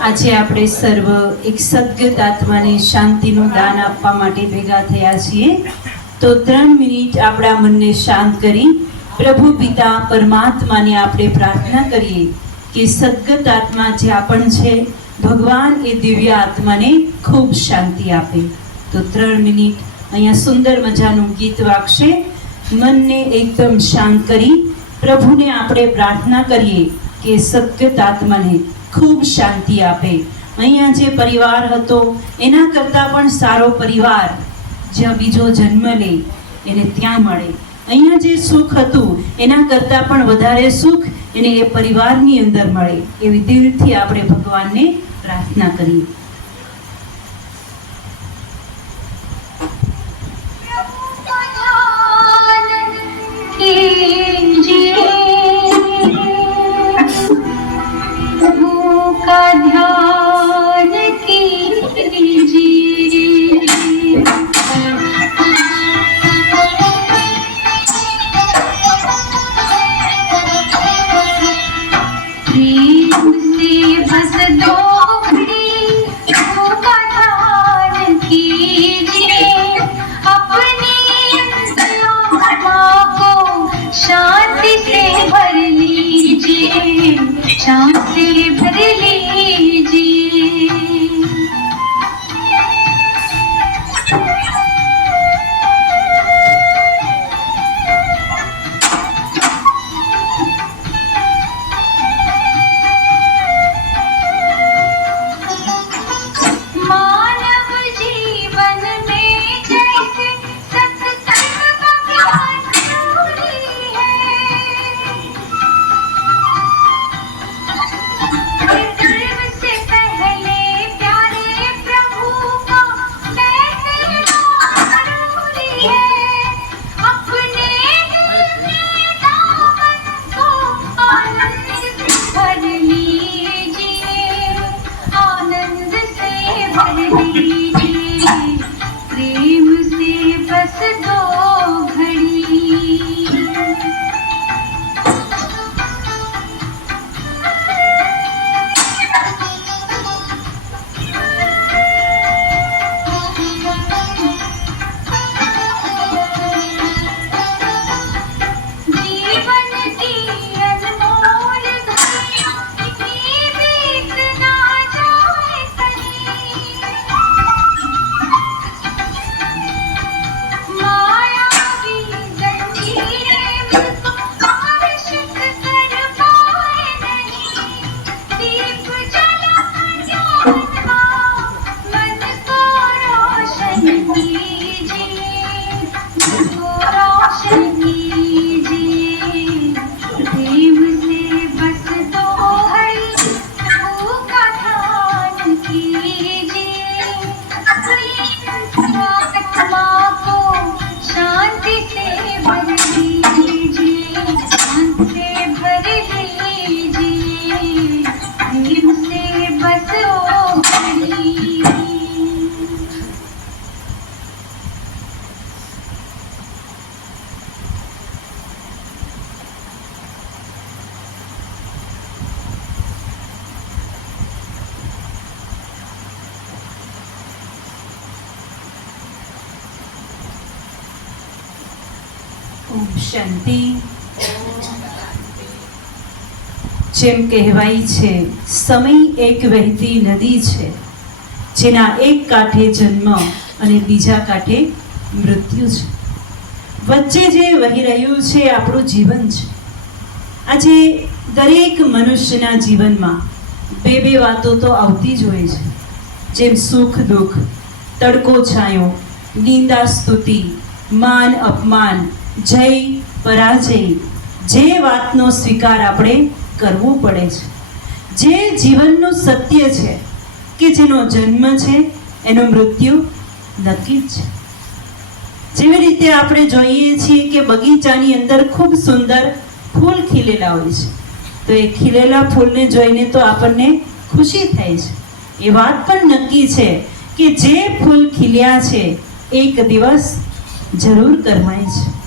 આજે આપણે સર્વ એક સદગત આત્માને શાંતિનું દાન આપવા માટે ભેગા થયા છીએ. તો ત્રણ મિનિટ આપણા મનને શાંત કરી પ્રભુ પિતા પરમાત્માને આપણે પ્રાર્થના કરીએ કે સદગત આત્મા જ્યાં પણ છે, ભગવાન એ દિવ્ય આત્માને ખૂબ શાંતિ આપે. તો ત્રણ મિનિટ અહીંયા સુંદર મજાનું ગીત વાગશે. મનને એકદમ શાંત કરી પ્રભુને આપણે પ્રાર્થના કરીએ કે સદગત આત્માને ખૂબ શાંતિ આપે. અહીંયા જે પરિવાર હતો, એના કરતાં પણ સારો પરિવાર જ્યાં બીજો જન્મ લે, એને ત્યાં મળે. અહીંયા જે સુખ હતું, એના કરતાં પણ વધારે સુખ એને એ પરિવારની અંદર મળે. એવી દિલથી આપણે ભગવાનને પ્રાર્થના કરીએ. ઓમ શાંતિ જેમ કહેવાય છે, સમય એક વહેતી નદી છે, જેના એક કાંઠે જન્મ અને બીજા કાંઠે મૃત્યુ છે. વચ્ચે જે વહી રહ્યું છે, આપણું જીવન છે. આજે દરેક મનુષ્યના જીવનમાં બે બે વાતો તો આવતી જ હોય છે. જેમ સુખ, દુઃખ, તડકો છાંયો, નિંદા, સ્તુતિ, માન, અપમાન જય પરાજય. જે વાતનો સ્વીકાર આપણે કરવો પડે છે. જે જીવનનું સત્ય છે કે જેનો જન્મ છે, એનું મૃત્યુ નક્કી જ છે. જેવી રીતે આપણે જોઈએ છીએ કે બગીચાની અંદર ખૂબ સુંદર ફૂલ ખીલેલા હોય છે. તો એ ખીલેલા ફૂલને જોઈને તો આપણને ખુશી થાય છે. એ વાત પણ નક્કી છે કે જે ફૂલ ખીલ્યા છે, એક દિવસ જરૂર કરમાય છે.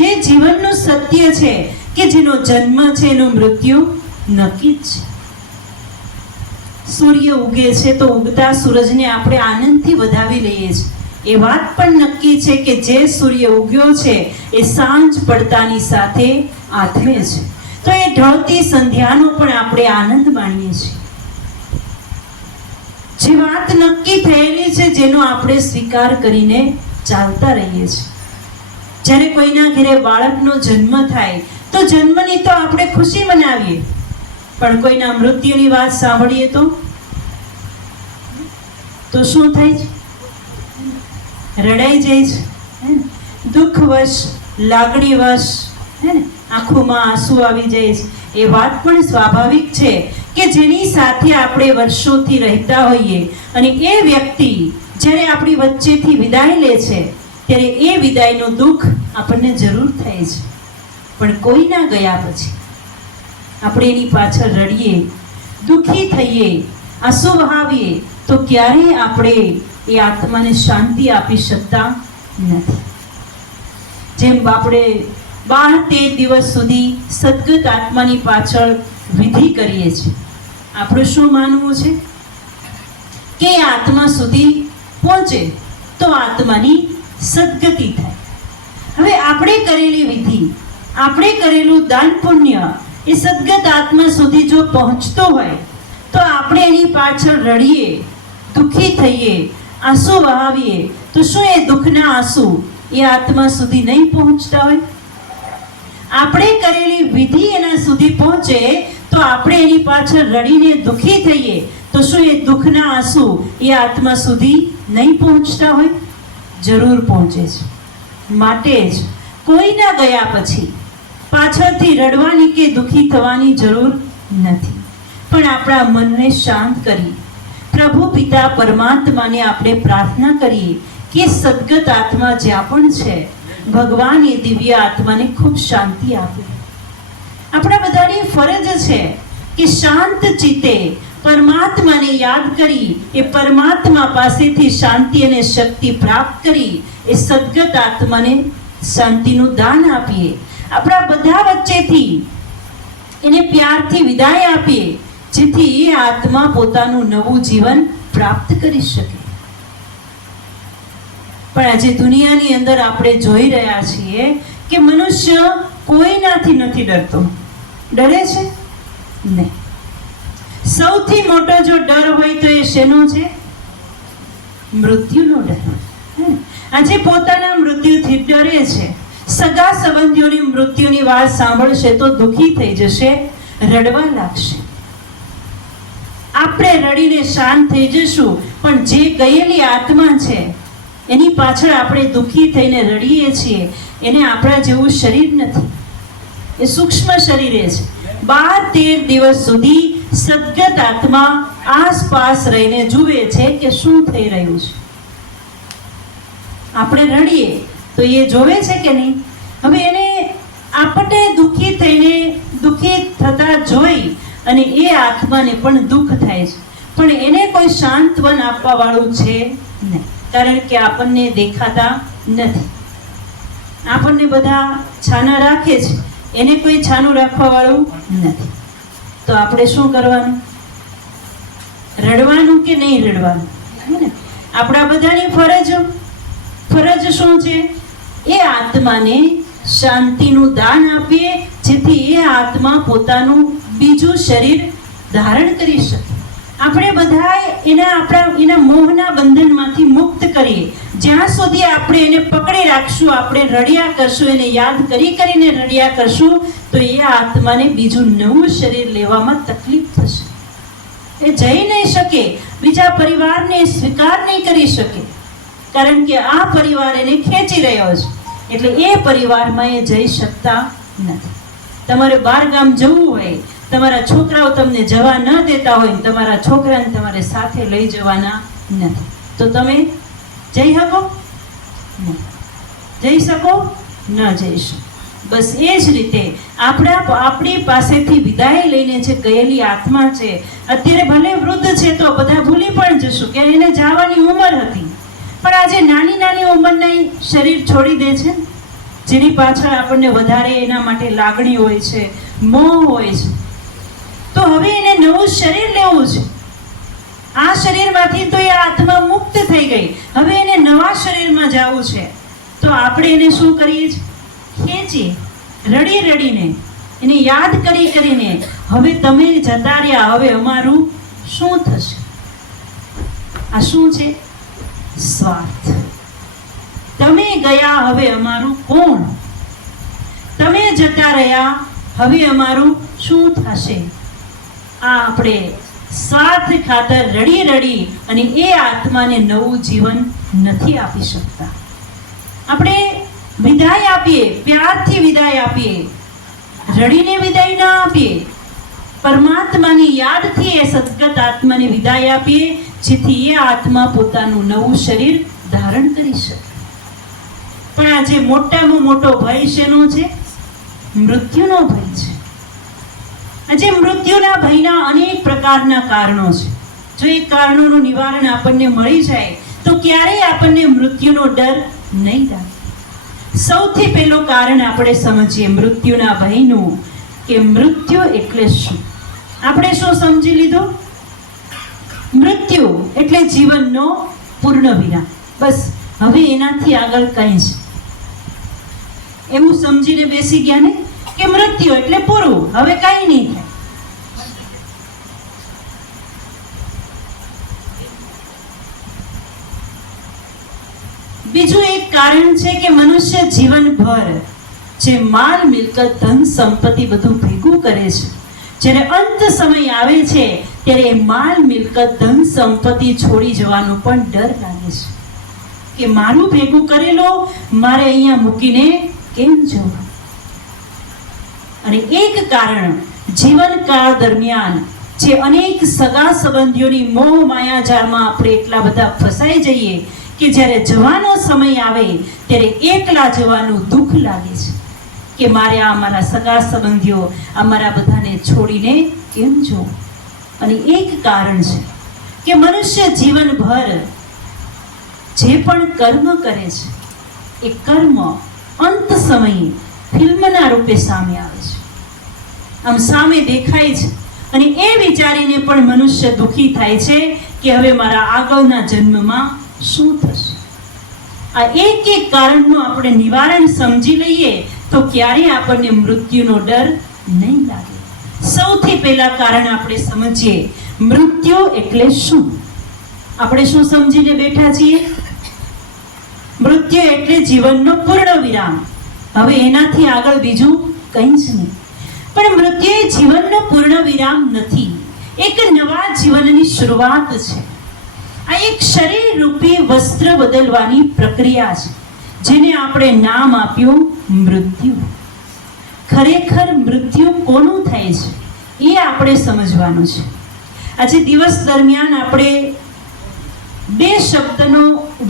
જે જીવનનું સત્ય છે, કે જેનો જન્મ છે, એનું મૃત્યુ નક્કી જ સૂર્ય ઉગે છે તો ઉગતા સૂરજને આપણે આનંદથી વધાવી લઈએ છીએ. એ વાત પણ નક્કી છે કે જે સૂર્ય ઉગ્યો છે, એ સાંજ પડતાની સાથે આથમે છે. તો એ ઢળતી સંધ્યાનો પણ આપણે આનંદ માણીએ છીએ. જે વાત નક્કી થયેલી છે, જેનો આપણે સ્વીકાર કરીને ચાલતા રહીએ છીએ. જ્યારે કોઈના ઘરે બાળકનો જન્મ થાય, તો જન્મની તો આપણે ખુશી મનાવીએ. પણ કોઈના મૃત્યુની વાત સાંભળીએ તો? તો શું થાય છે? રડાઈ જાય છે? દુઃખવશ, લાગણીવશ, હે ને? આંખોમાં આંસુ આવી જાય છે. એ વાત પણ સ્વાભાવિક છે કે જેની સાથે આપણે વર્ષોથી રહેતા હોઈએ અને એ વ્યક્તિ જ્યારે આપણી વચ્ચેથી વિદાય લે છે ત્યારે એ વિદાયનું દુઃખ આપણને જરૂર થાય છે. પણ કોઈના ગયા પછી આપણે એની પાછળ રડીએ, દુઃખી થઈએ, આંસુ વહાવીએ, તો ક્યારેય આપણે એ આત્માને શાંતિ આપી શકતા નથી. જેમ આપણે બાર તેર દિવસ સુધી સદગત આત્માની પાછળ વિધિ કરીએ છીએ. આપણું શું માનવું છે? કે આત્મા સુધી પહોંચે તો આત્માની સદગતિ થાય. હવે આપણે કરેલી વિધિ, આપણે કરેલું દાન પુણ્ય, એ સદગત આત્મા સુધી જો પહોંચતો હોય, તો આપણે એની પાછળ રડીએ, દુઃખી થઈએ, આંસુ વહાવીએ, તો શું એ દુઃખના આંસુ? એ આત્મા સુધી નહીં પહોંચતા હોય? આપણે કરેલી વિધિ એના સુધી પહોંચે, તો આપણે એની પાછળ રડીને દુઃખી થઈએ, તો શું એ દુઃખના આંસુ? એ આત્મા સુધી નહીં પહોંચતા હોય? જરૂર પહોંચે છે. માટે જ કોઈના ગયા પછી પાછળથી રડવાની કે દુઃખી થવાની જરૂર નથી. પણ આપણા મનને શાંત કરી પ્રભુ પિતા પરમાત્માને આપણે પ્રાર્થના કરીએ કે સદગત આત્મા જ્યાં પણ છે, ભગવાન એ દિવ્ય આત્માને ખૂબ શાંતિ આપે. આપણા બધાની ફરજ છે કે શાંત ચિત્તે પરમાત્માને યાદ કરી, એ પરમાત્મા પાસેથી શાંતિ અને શક્તિ પ્રાપ્ત કરી, એ સદગત આત્માને શાંતિનું દાન આપીએ. આપણા બધા વચ્ચેથી એને પ્યારથી વિદાય આપીએ, જેથી એ આત્મા પોતાનું નવું જીવન પ્રાપ્ત કરી શકે. પણ આજે દુનિયાની અંદર આપણે જોઈ રહ્યા છીએ કે મનુષ્ય કોઈનાથી નથી ડરતો. ડરે છે? નહીં. સૌથી મોટો જો ડર હોય તો એ શેનો છે? મૃત્યુનો ડર. આજે પોતાના મૃત્યુથી ડરે છે. સગા સંબંધીઓની મૃત્યુની વાત સાંભળશે તો દુઃખી થઈ જશે, રડવા લાગશે. આપણે રડીને શાંત થઈ જશું, પણ જે ગયેલી આત્મા છે, એની પાછળ આપણે દુઃખી થઈને રડીએ છીએ. એને આપણા જેવું શરીર નથી. એ સૂક્ષ્મ શરીરે છે. બાર તેર દિવસ સુધી સદગત આત્મા આસપાસ રહીને જુએ છે કે શું થઈ રહ્યું છે. આપણે રડીએ તો એ જોવે છે કે નહીં? હવે એને આપણને દુઃખી થઈને, દુઃખી થતા જોઈ અને એ આત્માને પણ દુઃખ થાય છે. પણ એને કોઈ શાંતવન આપવા વાળું છે નહીં. કારણ કે આપણને દેખાતા નથી. આપણને બધા છાના રાખે છે. એને કોઈ છાનું રાખવા વાળું નથી. તો આપણે શું કરવાનું? રડવાનું કે નહીં રડવાનું? આપણા બધાની ફરજ. ફરજ શું છે? એ આત્માને શાંતિનું દાન આપીએ, જેથી એ આત્મા પોતાનું બીજું શરીર ધારણ કરી શકે. આપણે બધા એના આપણા, એના મોહના બંધનમાંથી મુક્ત કરીએ. જ્યાં સુધી આપણે એને પકડી રાખશું, આપણે રડ્યા કરશું, એને યાદ કરી કરીને રડિયા કરશું, તો એ આત્માને બીજું નવું શરીર લેવામાં તકલીફ થશે. એ જઈ નહીં શકે, બીજા પરિવારને સ્વીકાર નહીં કરી શકે. કારણ કે આ પરિવાર એને ખેંચી રહ્યો છે. એટલે એ પરિવારમાં એ જઈ શકતા નથી. તમારે બાર ગામ જવું હોય તમારા છોકરાઓ તમને જવા ન દેતા હોય તમારા છોકરાને તમારે સાથે લઈ જવાના નથી. તો તમે જઈ શકો? જઈ શકો? ન જઈ શકો. બસ એ જ રીતે આપણા આપણી પાસેથી વિદાય લઈને જે ગયેલી આત્મા છે, અત્યારે ભલે વૃદ્ધ છે તો બધા ભૂલી પણ જશું કે એને જવાની ઉંમર હતી. પણ આજે નાની નાની ઉંમરના શરીર છોડી દે છે. જેની પાછળ આપણને વધારે એના માટે લાગણી હોય છે, મોહ હોય છે. તો હવે એને નવું શરીર લેવું છે. આ શરીરમાંથી તો એ આત્મા મુક્ત થઈ ગઈ. હવે એને નવા શરીરમાં જવું છે. તો આપણે એને શું કરીએ ખેંચીએ રડી રડીને, એને યાદ કરી કરીને, હવે તમે જતા રહ્યા, હવે અમારું શું થશે? આ શું છે? સ્વાર્થ. તમે ગયા, હવે અમારું કોણ? તમે જતા રહ્યા, હવે અમારું શું થશે? આ આપણે સ્વાર્થ ખાતર રડી રડી અને એ આત્માને નવું જીવન નથી આપી શકતા. આપણે વિદાય આપીએ, પ્યારથી વિદાય આપીએ, રડીને વિદાય ના આપીએ, પરમાત્માની યાદથી એ સદગત આત્માને વિદાય આપીએ, જેથી એ આત્મા પોતાનું નવું શરીર ધારણ કરી શકે. પણ આજે મોટામાં મોટો ભય શેનો છે? મૃત્યુનો ભય છે. આજે મૃત્યુના ભયના અનેક પ્રકારના કારણો છે. જો એ કારણોનું નિવારણ આપણને મળી જાય, તો ક્યારેય આપણને મૃત્યુનો ડર નહીં લાગે. સૌથી પહેલું કારણ આપણે સમજીએ મૃત્યુના ભયનું કે મૃત્યુ એટલે શું? આપણે શું સમજી લીધું? મૃત્યુ એટલે જીવનનો પૂર્ણ વિરામ. બસ, હવે એનાથી આગળ કંઈ જ. એવું સમજીને બેસી ગયા ને? કે મૃત્યુ એટલે પૂરું. હવે કઈ નહીં થાય. બીજું એક કારણ છે કે મનુષ્ય જીવનભર જે માલ, મિલકત, ધન, સંપત્તિ બધું ભેગું કરે છે. જ્યારે અંત સમય આવે છે, ત્યારે માલ, મિલકત, ધન, સંપત્તિ છોડી જવાનો પણ ડર લાગે છે. કે મારું ભેગું કરેલો, મારે અહીંયા મૂકીને કેમ જવું? અને એક કારણ જીવનકાળ દરમિયાન જે અનેક સગા સંબંધીઓની મોહ માયાજાળમાં આપણે એટલા બધા ફસાઈ જઈએ કે જ્યારે જવાનો સમય આવે ત્યારે એકલા જવાનું દુઃખ લાગે છે. કે મારે આ મારા સગા સંબંધીઓ અમારા બધાને છોડીને કેમ જો અને એક કારણ છે કે મનુષ્ય જીવનભર જે પણ કર્મ કરે છે, એ કર્મ અંત સમયે ફિલ્મના રૂપે સામે આવે છે. આમ સામે દેખાય છે. અને એ વિચારીને પણ મનુષ્ય દુઃખી થાય છે કે હવે મારા આગળના જન્મમાં શું થશે? આ એક એક કારણનું આપણે નિવારણ સમજી લઈએ તો ક્યારેય આપણને મૃત્યુનો ડર નહીં લાગે. સૌથી પહેલા કારણ આપણે સમજીએ, મૃત્યુ એટલે શું? આપણે શું સમજીને બેઠા છીએ? મૃત્યુ એટલે જીવનનો પૂર્ણ વિરામ. હવે એનાથી આગળ બીજું કંઈ જ નહીં. પણ મૃત્યુ એ જીવનનો પૂર્ણ વિરામ નથી. એક નવા જીવનની શરૂઆત છે. આ એક શરીર રૂપી વસ્ત્ર બદલવાની પ્રક્રિયા છે, જેને આપણે નામ આપ્યું મૃત્યુ. ખરેખર મૃત્યુ કોનું થાય છે, એ આપણે સમજવાનું છે. આજે દિવસ દરમિયાન આપણે બે શબ્દનો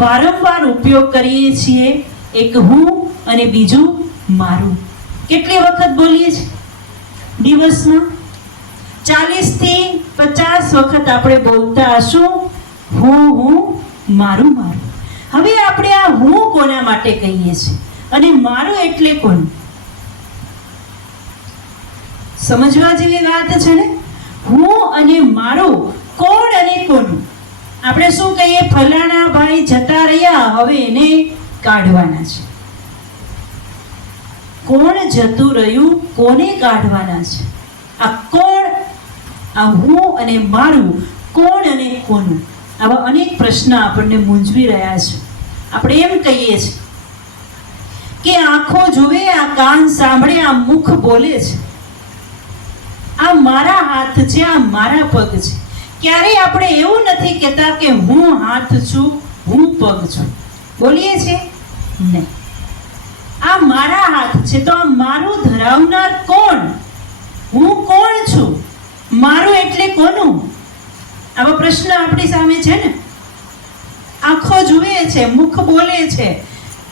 વારંવાર ઉપયોગ કરીએ છીએ, એક હું અને બીજું મારું. કેટલી વખત બોલીએ છીએ? દિવસમાં? ચાલીસથી પચાસ વખત આપણે બોલતા હશું, હું હું, મારું મારું. હવે આપણે આ હું કોના માટે કહીએ છીએ? અને મારું એટલે કોણ સમજવા જેવી વાત છે ને? હું અને મારું કોણ અને કોનું? આપણે શું કહીએ? ફલાણા ભાઈ જતા રહ્યા, હવે એને કાઢવાના છે. કોણ જતું રહ્યું, કોને કાઢવાના છે? આ કોણ, આ હું અને મારું, કોણ અને કોનું? આવા અનેક પ્રશ્ન આપણને મૂંઝવી રહ્યા છે. આપણે એમ કહીએ છીએ કે આંખો જુએ, આ કાન સાંભળે, આ મુખ બોલે છે. આ મારા હાથ છે, આ મારા પગ છે. ક્યારેય આપણે એવું નથી કહેતા કે હું હાથ છું, હું પગ છું. બોલીએ છીએ? નહીં. આ મારા હાથ છે, તો આ મારું ધરાવનાર કોણ? હું કોણ છું? મારું એટલે કોનું? આવો પ્રશ્ન આપણી સામે છે ને? આંખો જુએ છે, મુખ બોલે છે,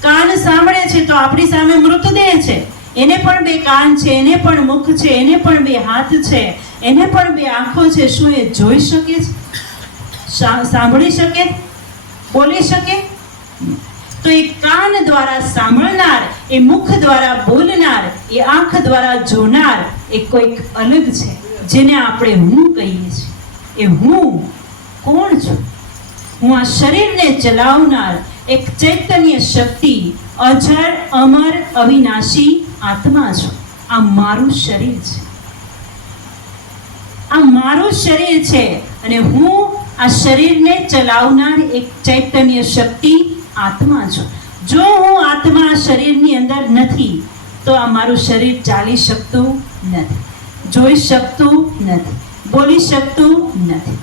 કાન સાંભળે છે, તો આપણી સામે મૃતદેહ છે. એને પણ બે કાન છે, એને પણ મુખ છે, એને પણ બે હાથ છે, એને પણ બે આંખો છે. શું એ જોઈ શકે છે? સાંભળી શકે? બોલી શકે? તો એ કાન દ્વારા સાંભળનાર, એ મુખ દ્વારા બોલનાર, એ આંખ દ્વારા જોનાર એ કોઈક અલગ છે, જેને આપણે હું કહીએ છીએ. એ હું કોણ છું? હું આ શરીરને ચલાવનાર એક ચૈતન્ય શક્તિ, અજર, અમર, અવિનાશી આત્મા છું. આ મારું શરીર છે. આ મારું શરીર છે અને હું આ શરીરને ચલાવનાર એક ચૈતન્ય શક્તિ આત્મા છું. જો હું આત્મા શરીરની અંદર નથી, તો આ મારું શરીર ચાલી શકતું નથી, જોઈ શકતું નથી, બોલી શકતું નથી.